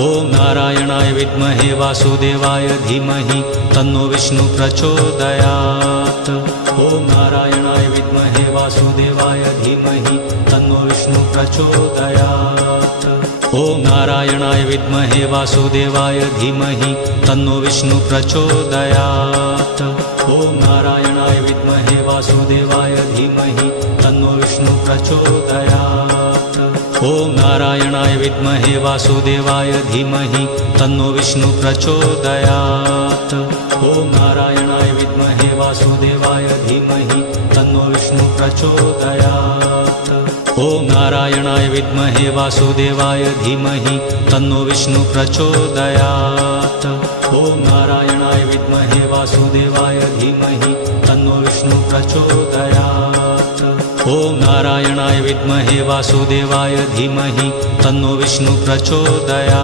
ॐ नारायणाय विद्महे वासुदेवाय धीमहि तन्नो विष्णु प्रचोदयात्। ॐ नारायणाय विद्महे वासुदेवाय धीमहि तन्नो विष्णु प्रचोदयात्। ॐ नारायणाय विद्महे वासुदेवाय धीमहि तन्नो विष्णु प्रचोदयात्। ॐ नारायणाय विद्महे वासुदेवाय धीमहि तन्नो विष्णु प्रचोदयात्। ॐ नारायणाय विद्महे वासुदेवाय धीमहि तन्नो विष्णु प्रचोदयात्। ॐ नारायणाय विद्महे वासुदेवाय धीमहि तन्नो विष्णु प्रचोदयात्। ॐ नारायणाय विद्महे वासुदेवाय धीमहि तन्नो विष्णु प्रचोदयात्। ॐ नारायणाय विद्महे वासुदेवाय धीमहि तन्नो विष्णु प्रचोदयात्। ॐ नारायणाय विद्महे वासुदेवाय धीमहि तन्नो विष्णु प्रचोदयात्।